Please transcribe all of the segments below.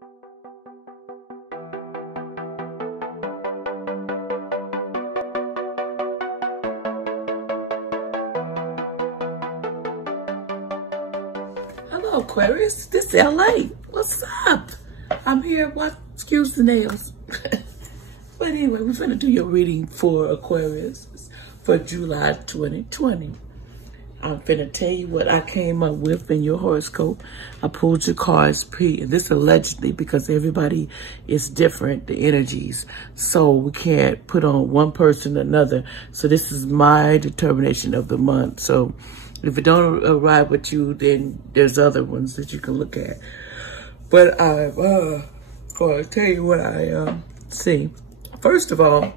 Hello, Aquarius. This is LA. What's up? I'm here. Excuse the nails. But anyway, we're going to do your reading for Aquarius for July 2020. I'm finna tell you what I came up with in your horoscope. I pulled your cards and this allegedly because everybody is different, the energies. So we can't put on one person or another. So this is my determination of the month. So if it don't arrive with you, then there's other ones that you can look at. But I'm going to tell you what I see. First of all,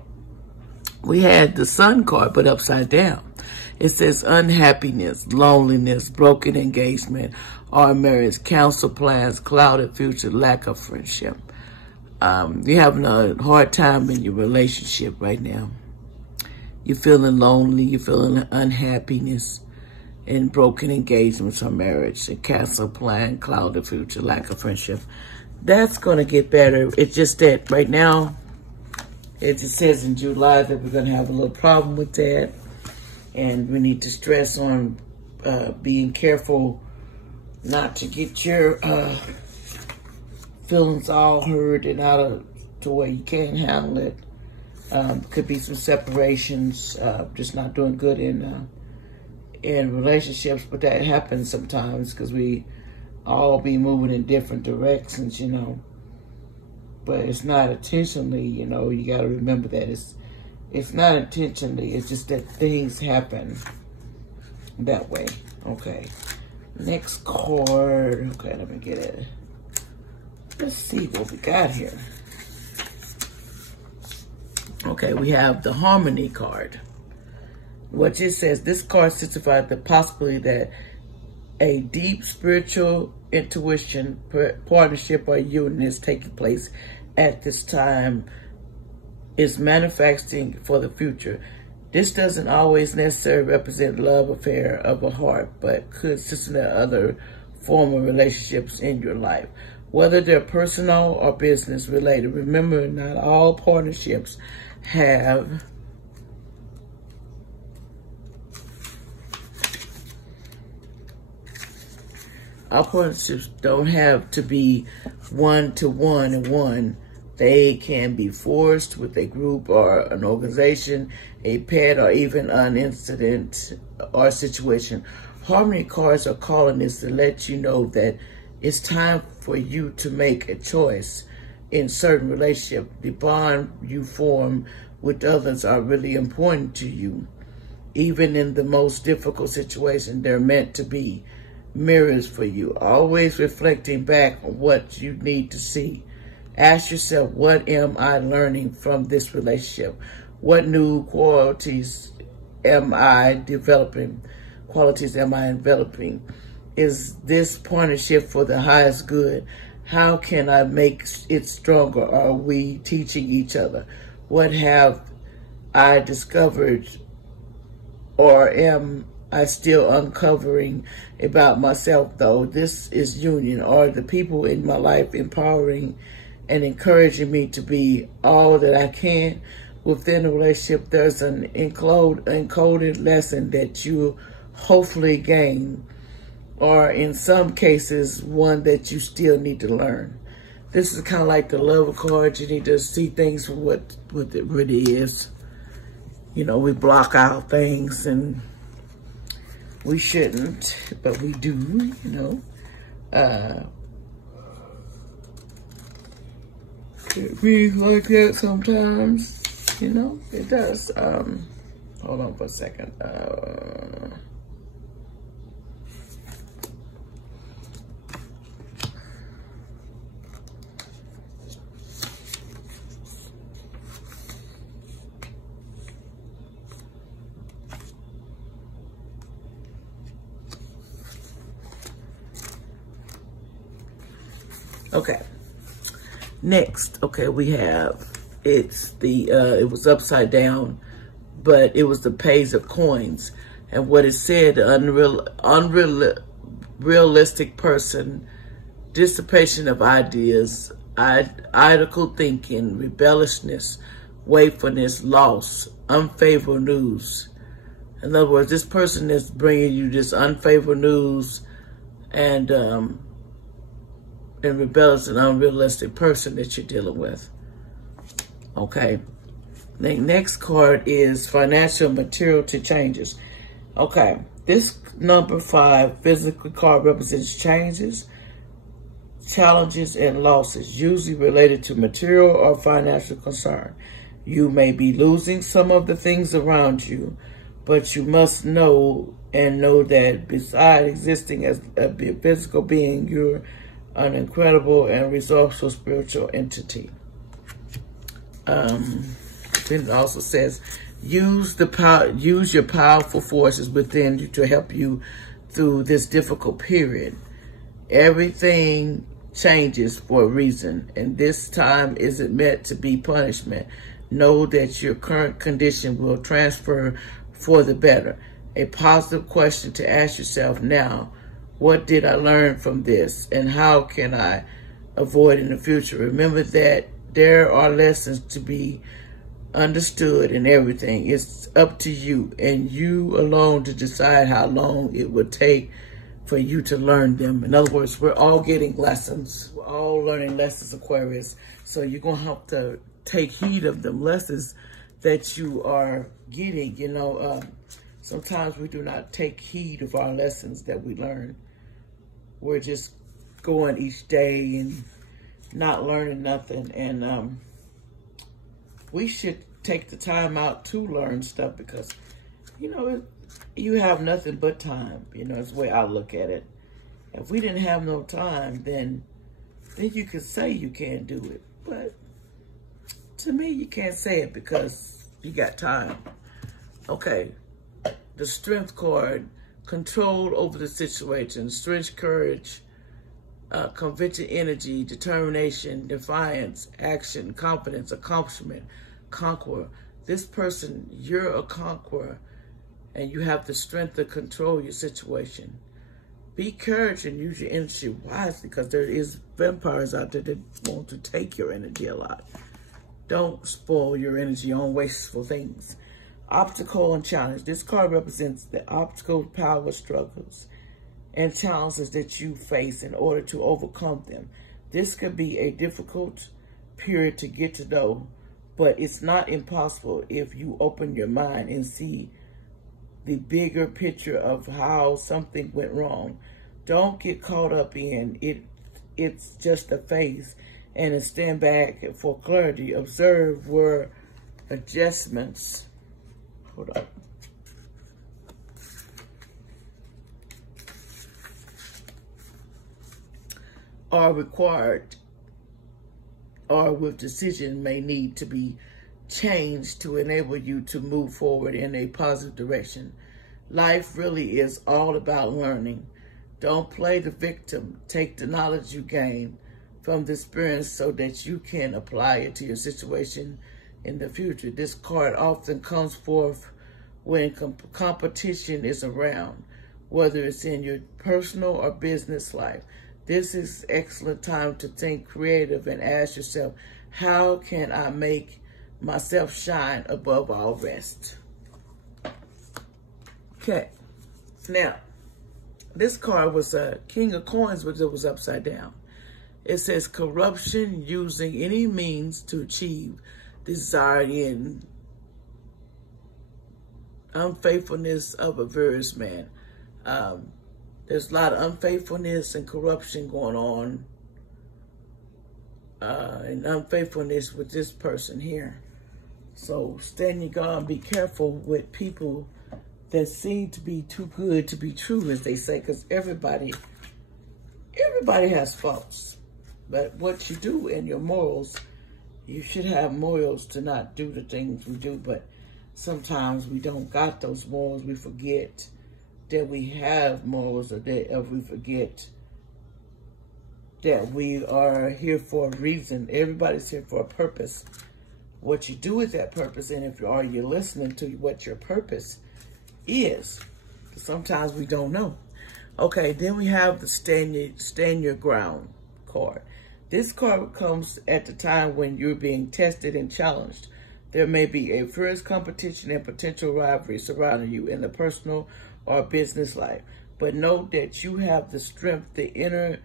we had the Sun card, but upside down. It says unhappiness, loneliness, broken engagement, or marriage, counsel plans, clouded future, lack of friendship. You're having a hard time in your relationship right now. You're feeling lonely, you're feeling unhappiness, and broken engagements or marriage, and counsel plan, clouded future, lack of friendship. That's going to get better. It's just that right now, it just says in July that we're going to have a little problem with that. And we need to stress on being careful not to get your feelings all hurt and out of to where you can't handle it. Could be some separations, just not doing good in relationships, but that happens sometimes because we all be moving in different directions, you know. But it's not intentionally, you know. You got to remember that it's not intentionally. It's just that things happen that way. Okay. Next card. Okay, let me get it. Let's see what we got here. Okay, we have the Harmony card. What it says, this card signifies the possibility that a deep spiritual intuition, partnership, or union is taking place at this time, is manifesting for the future. This doesn't always necessarily represent love affair of a heart, but could consist of other form of relationships in your life. Whether they're personal or business related, remember not all partnerships have our partnerships don't have to be one-to-one and one. They can be forced with a group or an organization, a pet, or even an incident or situation. Harmony cards are calling this to let you know that it's time for you to make a choice in certain relationship. The bond you form with others are really important to you. Even in the most difficult situation, they're meant to be mirrors for you, always reflecting back on what you need to see. Ask yourself, what am I learning from this relationship? What new qualities am I developing? Is this partnership for the highest good? How can I make it stronger? Are we teaching each other? What have I discovered, or am I still uncovering about myself, though? This is union. Are the people in my life empowering and encouraging me to be all that I can within a relationship? There's an encoded lesson that you hopefully gain, or in some cases, one that you still need to learn. This is kind of like the love card. You need to see things for what it really is. You know, we block out things and we shouldn't, but we do, you know. It be like that sometimes, you know. It does. Hold on for a second. Okay. Next, okay, we have, it was upside down, but it was the page of coins. And what it said, the unrealistic person dissipation of ideas, idle thinking, rebelliousness, wakefulness, loss, unfavorable news. In other words, this person is bringing you this unfavorable news and rebellious and unrealistic person that you're dealing with. Okay. The next card is financial material to changes. Okay. This number 5 physical card represents changes, challenges, and losses, usually related to material or financial concern. You may be losing some of the things around you, but you must know that beside existing as a physical being, you're an incredible and resourceful spiritual entity. It also says, use your powerful forces within you to help you through this difficult period. Everything changes for a reason, and this time isn't meant to be punishment. Know that your current condition will transfer for the better. A positive question to ask yourself now: what did I learn from this, and how can I avoid in the future? Remember that there are lessons to be understood in everything. It's up to you and you alone to decide how long it will take for you to learn them. In other words, we're all getting lessons. We're all learning lessons, Aquarius. So you're going to have to take heed of them lessons that you are getting. You know, sometimes we do not take heed of our lessons that we learn. We're just going each day and not learning nothing. And we should take the time out to learn stuff because, you know, you have nothing but time. You know, it's the way I look at it. If we didn't have no time, then you could say you can't do it. But to me, you can't say it because you got time. Okay. The Strength card, control over the situation, strength, courage, conviction, energy, determination, defiance, action, confidence, accomplishment, conqueror. This person, you're a conqueror, and you have the strength to control your situation. Be courage and use your energy wisely because there is vampires out there that want to take your energy a lot. Don't spoil your energy on wasteful things. Obstacle and challenge. This card represents the obstacles, power, struggles, and challenges that you face in order to overcome them. This could be a difficult period to get to know, but it's not impossible if you open your mind and see the bigger picture of how something went wrong. Don't get caught up in it. It's just a phase, and stand back for clarity. Observe where adjustments. Hold up. Are required or with decision may need to be changed to enable you to move forward in a positive direction. Life really is all about learning. Don't play the victim. Take the knowledge you gain from the experience so that you can apply it to your situation in the future. This card often comes forth when competition is around, whether it's in your personal or business life. This is an excellent time to think creative and ask yourself, how can I make myself shine above all rest? Okay. Now, this card was a King of Coins, but it was upside down. It says corruption using any means to achieve desired end. Unfaithfulness of a various man. There's a lot of unfaithfulness and corruption going on. And unfaithfulness with this person here. So stand your guard, be careful with people that seem to be too good to be true, as they say, because everybody has faults. But what you do in your morals, you should have morals to not do the things we do, but sometimes we don't got those morals. We forget that we have morals, or that we forget that we are here for a reason. Everybody's here for a purpose. What you do with that purpose, and if you're listening to what your purpose is. Sometimes we don't know. Okay, then we have the stand your ground. card. This card comes at the time when you're being tested and challenged. There may be a fierce competition and potential rivalry surrounding you in the personal or business life. But know that you have the strength, the inner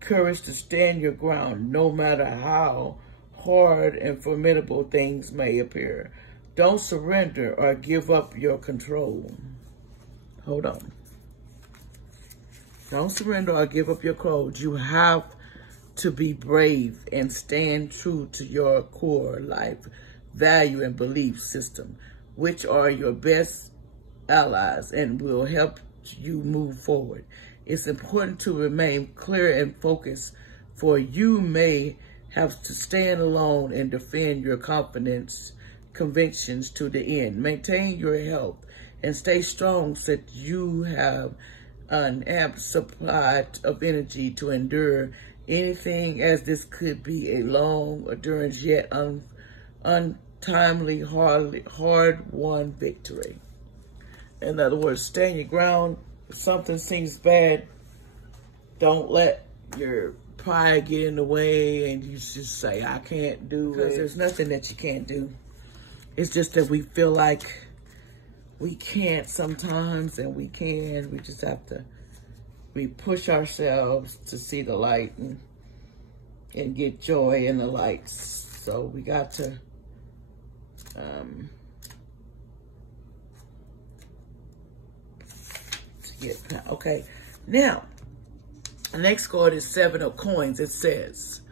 courage to stand your ground, no matter how hard and formidable things may appear. Don't surrender or give up your control. Hold on. Don't surrender or give up your control. You have to be brave and stand true to your core life value and belief system, which are your best allies and will help you move forward. It's important to remain clear and focused, for you may have to stand alone and defend your convictions to the end. Maintain your health and stay strong so that you have an ample supply of energy to endure anything, as this could be a long endurance yet untimely, hard-won victory. In other words, stand your ground. If something seems bad, don't let your pride get in the way and you just say, I can't do it. Because there's nothing that you can't do. It's just that we feel like we can't sometimes, and we can. We just have to, we push ourselves to see the light and get joy in the lights. So we got to okay. Now, the next card is 7 of Coins. It says,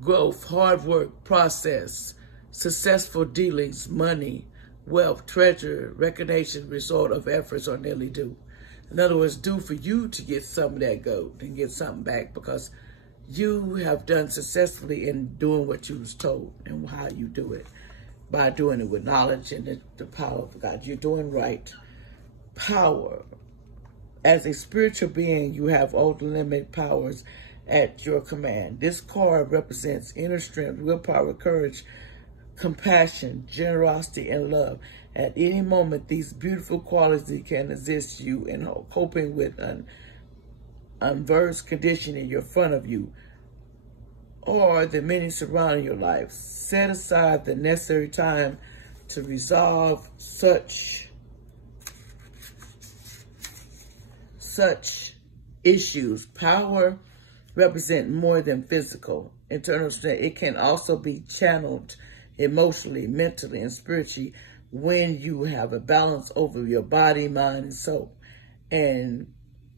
growth, hard work, process, successful dealings, money, wealth, treasure, recognition, result of efforts are nearly due. In other words, due for you to get some of that gold and get something back, because you have done successfully in doing what you was told and how you do it. By doing it with knowledge and the power of God. You're doing right. Power. As a spiritual being, you have ultimate powers at your command. This card represents inner strength, willpower, courage, compassion, generosity, and love. At any moment, these beautiful qualities can assist you in coping with an adverse condition in front of you or the many surrounding your life. Set aside the necessary time to resolve such issues. Power represents more than physical, internal strength. It can also be channeled emotionally, mentally, and spiritually when you have a balance over your body, mind, and soul. And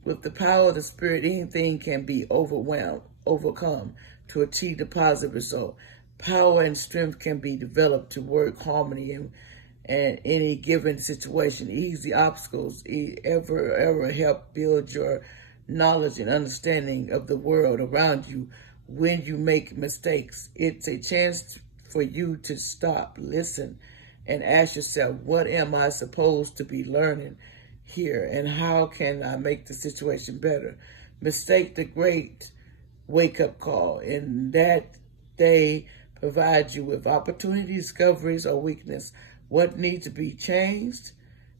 with the power of the Spirit, anything can be overcome to achieve the positive result. Power and strength can be developed to work harmony in any given situation. Easy obstacles ever help build your knowledge and understanding of the world around you. When you make mistakes, it's a chance for you to stop, listen, and ask yourself, what am I supposed to be learning here, and how can I make the situation better? Mistake the great wake-up call, in that they provide you with opportunity, discoveries, or weakness. What needs to be changed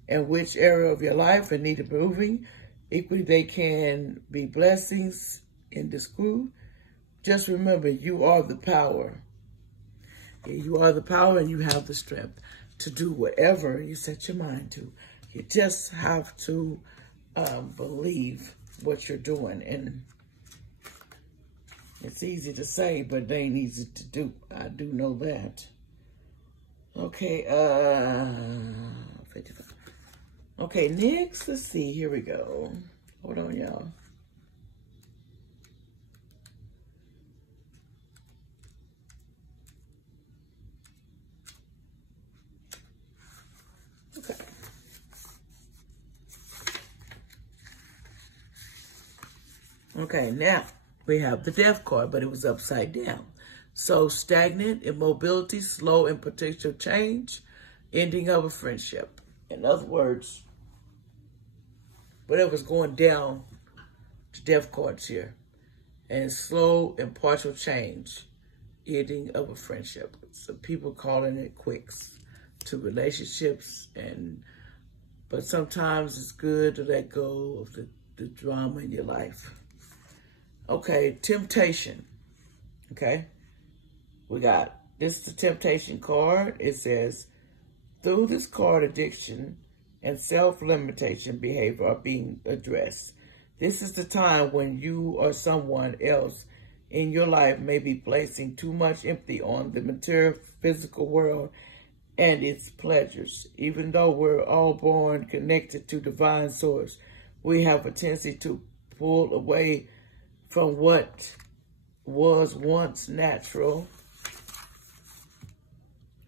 and which area of your life and need improving. Equally, they can be blessings in this group. Just remember, you are the power. You are the power, and you have the strength to do whatever you set your mind to. You just have to believe what you're doing. And it's easy to say, but it ain't easy to do. I do know that. Okay, 55. Okay, next, let's see. Here we go. Hold on, y'all. Okay. Okay, now we have the Death card, but it was upside down. So stagnant, immobility, slow and potential change, ending of a friendship. In other words, whatever's going down, the Death card's here. And slow and partial change, ending of a friendship. So people calling it quits to relationships, but sometimes it's good to let go of the drama in your life. Okay, temptation. Okay? We got, this is the temptation card. It says, through this card, addiction and self-limitation behavior are being addressed. This is the time when you or someone else in your life may be placing too much emphasis on the material physical world and its pleasures. Even though we're all born connected to divine source, we have a tendency to pull away from what was once natural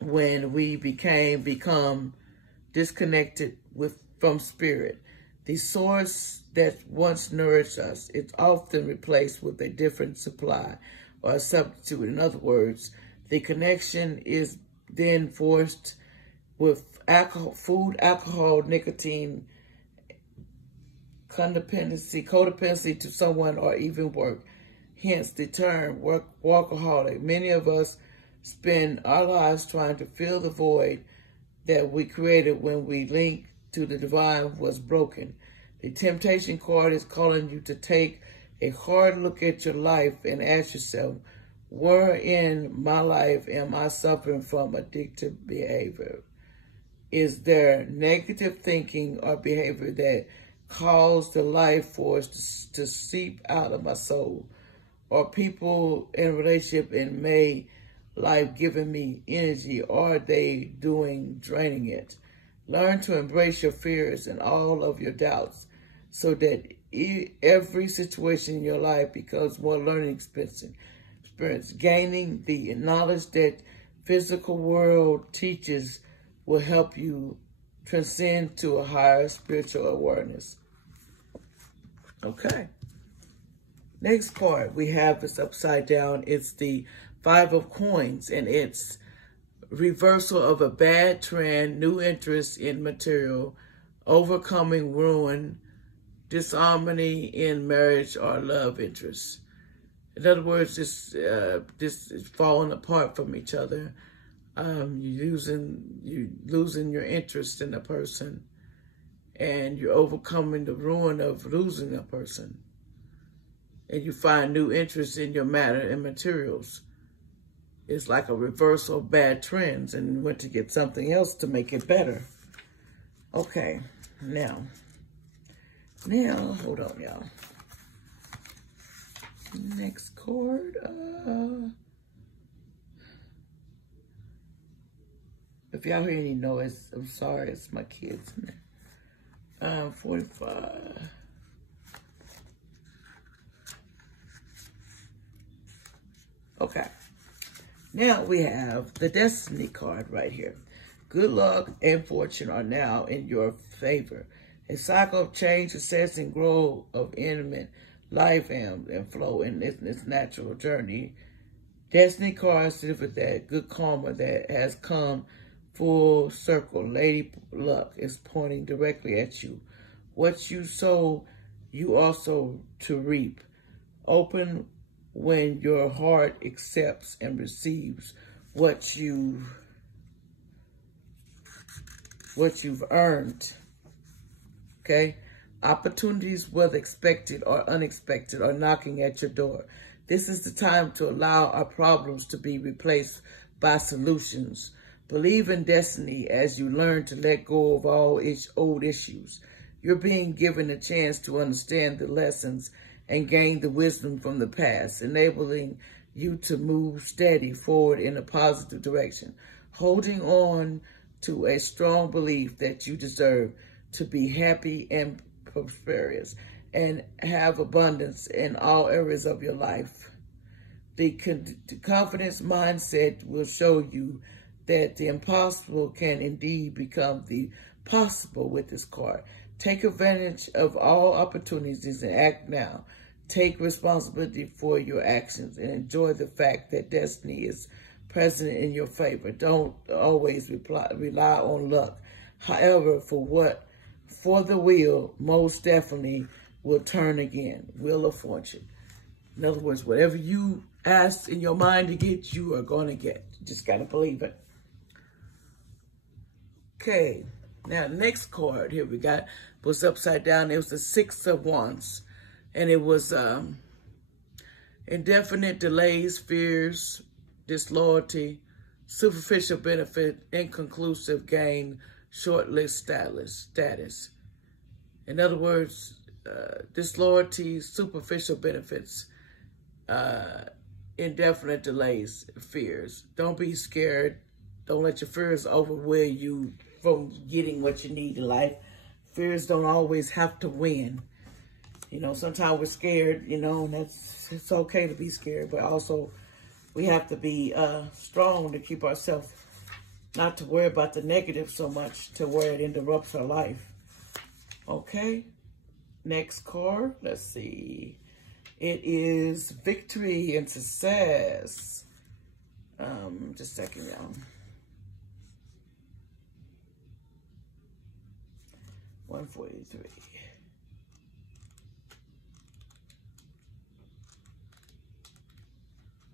when we become disconnected from spirit. The source that once nourished us is often replaced with a different supply or a substitute. In other words, the connection is then forced with alcohol, food, alcohol, nicotine, codependency to someone, or even work. Hence the term workaholic. Many of us spend our lives trying to fill the void that we created when we link to the divine was broken. The temptation card is calling you to take a hard look at your life and ask yourself, where in my life am I suffering from addictive behavior? Is there negative thinking or behavior that caused the life force to seep out of my soul? Or people in a relationship and made life giving me energy, or are they draining it? Learn to embrace your fears and all of your doubts so that every situation in your life becomes more learning experience. Gaining the knowledge that physical world teaches will help you transcend to a higher spiritual awareness. Okay. Next card we have is upside down. It's the Five of Coins, and it's reversal of a bad trend, new interest in material, overcoming ruin, disharmony in marriage or love interests. In other words, this is falling apart from each other. You losing your interest in a person, and you're overcoming the ruin of losing a person. And you find new interest in your matter and materials. It's like a reversal of bad trends, and you went to get something else to make it better. Okay, now, hold on, y'all. Next card. If y'all hear any noise, I'm sorry, it's my kids in there. 45. Okay. Now we have the Destiny card right here. Good luck and fortune are now in your favor. A cycle of change, success, and growth of intimate life and flow in its natural journey. Destiny cards deliver that good karma that has come full circle. Lady Luck is pointing directly at you. What you sow, you also to reap. Open when your heart accepts and receives what you've earned. Okay? Opportunities, whether expected or unexpected, are knocking at your door. This is the time to allow our problems to be replaced by solutions. Believe in destiny as you learn to let go of all old issues. You're being given a chance to understand the lessons and gain the wisdom from the past, enabling you to move steady forward in a positive direction, holding on to a strong belief that you deserve to be happy and prosperous and have abundance in all areas of your life. The confidence mindset will show you that the impossible can indeed become the possible with this card. Take advantage of all opportunities and act now. Take responsibility for your actions and enjoy the fact that destiny is present in your favor. Don't always rely on luck. However, for the wheel, most definitely will turn again. Wheel of fortune. In other words, whatever you ask in your mind to get, you are going to get. You just got to believe it. Okay. Now, next card here we got was upside down. It was the Six of Wands. And it was indefinite delays, fears, disloyalty, superficial benefit, inconclusive gain, short-lived status. In other words, disloyalty, superficial benefits, indefinite delays, fears. Don't be scared. Don't let your fears overwhelm you from getting what you need in life. Fears don't always have to win. You know, sometimes we're scared, you know, and it's okay to be scared, but also we have to be strong to keep ourselves, not to worry about the negative so much to where it interrupts our life. Okay, next card, let's see. It is victory and success. Just a second, y'all. 143.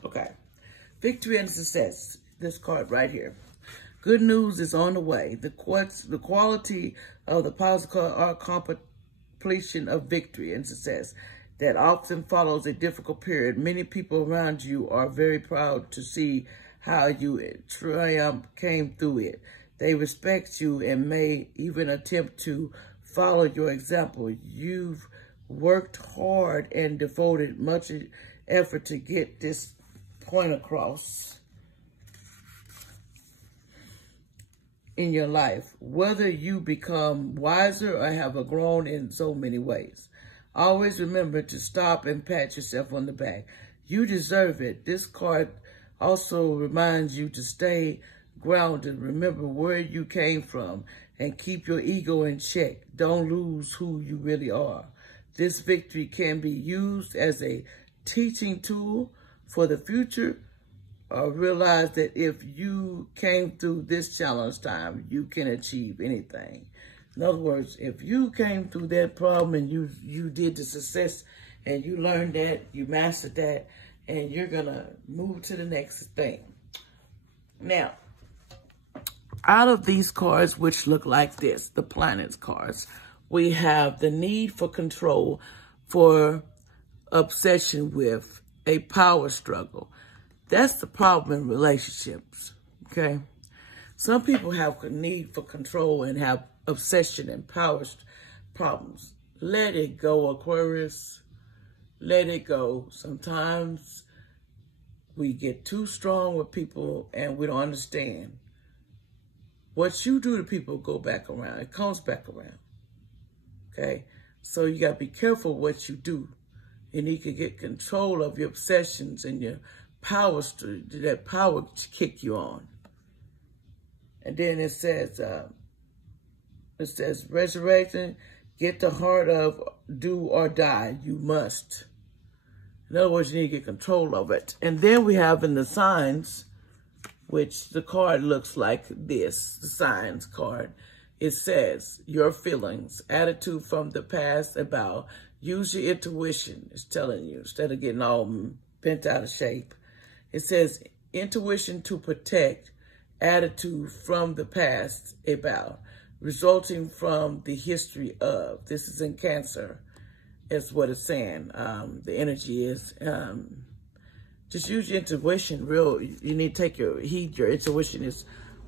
Okay, victory and success. This card right here. Good news is on the way. The quality of the positive card are completion of victory and success that often follows a difficult period. Many people around you are very proud to see how you came through it. They respect you and may even attempt to follow your example. You've worked hard and devoted much effort to get this point across in your life, whether you become wiser or have grown in so many ways. Always remember to stop and pat yourself on the back. You deserve it. This card also reminds you to stay grounded. Remember where you came from and keep your ego in check. Don't lose who you really are. This victory can be used as a teaching tool for the future. Realize that if you came through this challenge time, you can achieve anything. In other words, if you came through that problem and you did the success and you learned that, you mastered that, and you're going to move to the next thing. Now, out of these cards, which look like this, the planets cards, we have the need for control, for obsession with, a power struggle. That's the problem in relationships, okay? Some people have a need for control and have obsession and power problems. Let it go, Aquarius. Let it go. Sometimes we get too strong with people and we don't understand. What you do to people go back around. It comes back around, okay? So you got to be careful what you do. You need to get control of your obsessions and your power, that power to kick you on. And then it says resurrection, get the heart of do or die, you must. In other words, you need to get control of it. And then we have in the signs, which the card looks like this, the signs card. It says, your feelings, attitude from the past about, use your intuition, it's telling you, instead of getting all bent out of shape. It says, intuition to protect, attitude from the past about, resulting from the history of. This is in Cancer, is what it's saying. The energy is, just use your intuition. You need to take your heed. Your intuition is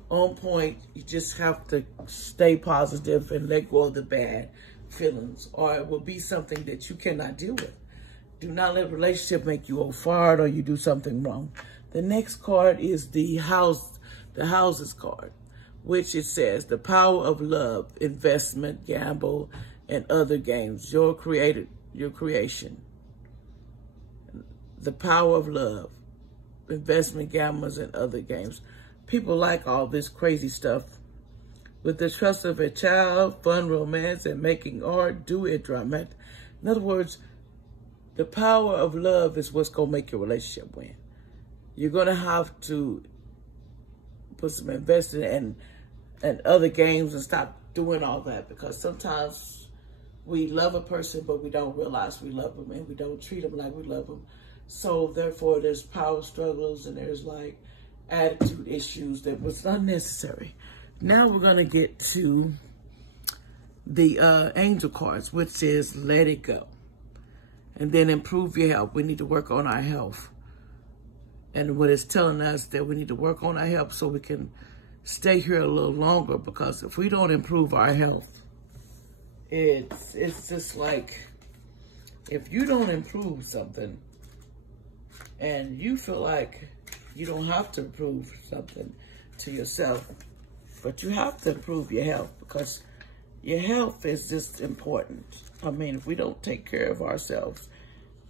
on point. You just have to stay positive and let go of the bad feelings, or it will be something that you cannot deal with. Do not let a relationship make you fart or you do something wrong. The next card is the houses card, which it says the power of love, investment, gamble, and other games. Your creation. The power of love, investment, gambles, and other games. People like all this crazy stuff. With the trust of a child, fun, romance, and making art, do it dramatic. In other words, the power of love is what's going to make your relationship win. You're going to have to put some investment and other games and stop doing all that, because sometimes we love a person, but we don't realize we love them and we don't treat them like we love them. So therefore, there's power struggles and there's like attitude issues that was unnecessary. Now we're going to get to the angel cards, which is let it go. And then improve your health. We need to work on our health. And what it's telling us that we need to work on our health so we can stay here a little longer, because if we don't improve our health, it's just like, if you don't improve something and you feel like you don't have to improve something to yourself, but you have to improve your health, because your health is just important. I mean, if we don't take care of ourselves,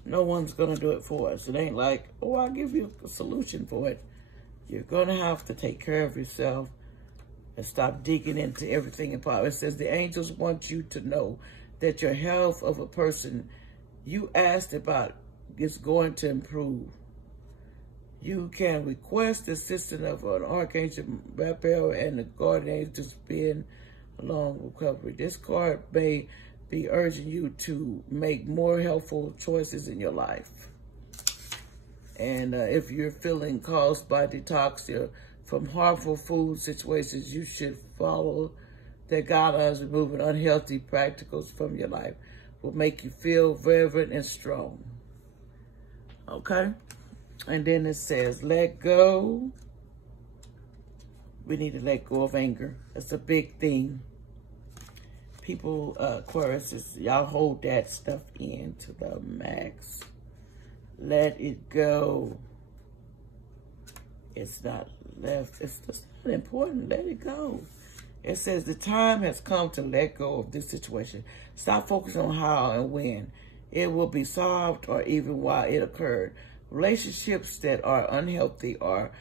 no one's going to do it for us. It ain't like, oh, I'll give you a solution for it. You're going to have to take care of yourself and stop digging into everything in power. It says the angels want you to know that your health of a person you asked about is going to improve. You can request the assistance of an archangel, Raphael, and the guardian angels being along recovery. This card may be urging you to make more helpful choices in your life. And if you're feeling caused by detox from harmful food situations, you should follow the guidelines. Removing unhealthy practicals from your life will make you feel vibrant and strong. Okay? And then it says, let go. We need to let go of anger. That's a big thing. People, Aquarius, y'all hold that stuff in to the max. Let it go. It's not left. It's just not important. Let it go. It says the time has come to let go of this situation. Stop focusing on how and when it will be solved, or even why it occurred. Relationships that are unhealthy or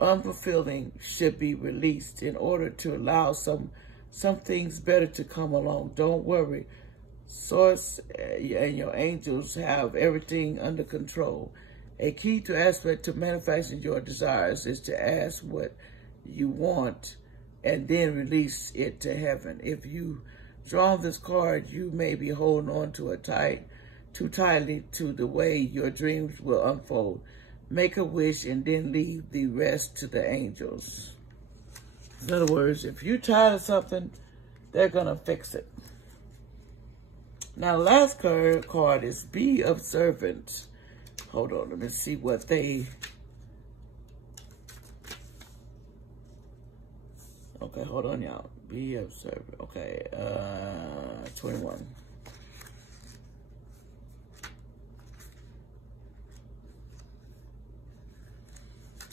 unfulfilling should be released in order to allow some things better to come along. Don't worry. Source and your angels have everything under control. A key to aspect to manifesting your desires is to ask what you want and then release it to heaven. If you draw this card, you may be holding on to too tightly to the way your dreams will unfold. Make a wish and then leave the rest to the angels. In other words, if you're tired of something, they're going to fix it. Now, the last card is be observant. Hold on, let me see what they... Okay, hold on, y'all. Be observant. Okay, 21.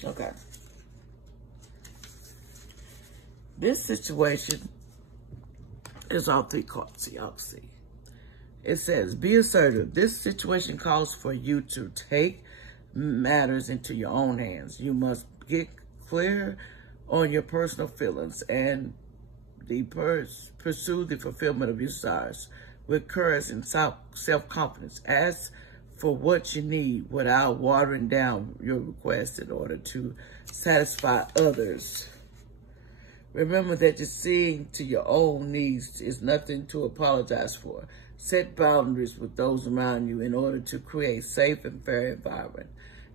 Okay. This situation is all three cards, y'all see. It says, be assertive. This situation calls for you to take matters into your own hands. You must get clear on your personal feelings and pursue the fulfillment of your desires with courage and self-confidence. Ask for what you need without watering down your request in order to satisfy others. Remember that just seeing to your own needs is nothing to apologize for. Set boundaries with those around you in order to create a safe and fair environment.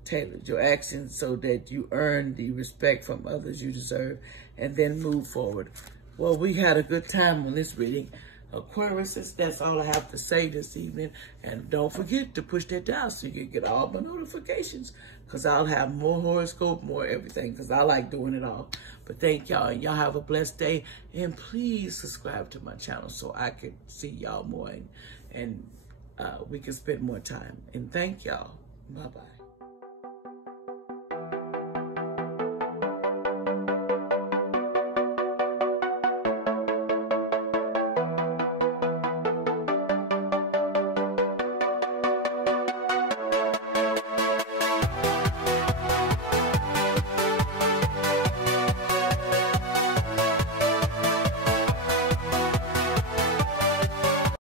Tailor your actions so that you earn the respect from others you deserve, and then move forward. Well, we had a good time on this reading. Aquarius, that's all I have to say this evening. And don't forget to push that down so you can get all my notifications, because I'll have more horoscope, more everything, because I like doing it all. But thank y'all, and y'all have a blessed day. And please subscribe to my channel so I can see y'all more, and we can spend more time. And thank y'all. Bye-bye.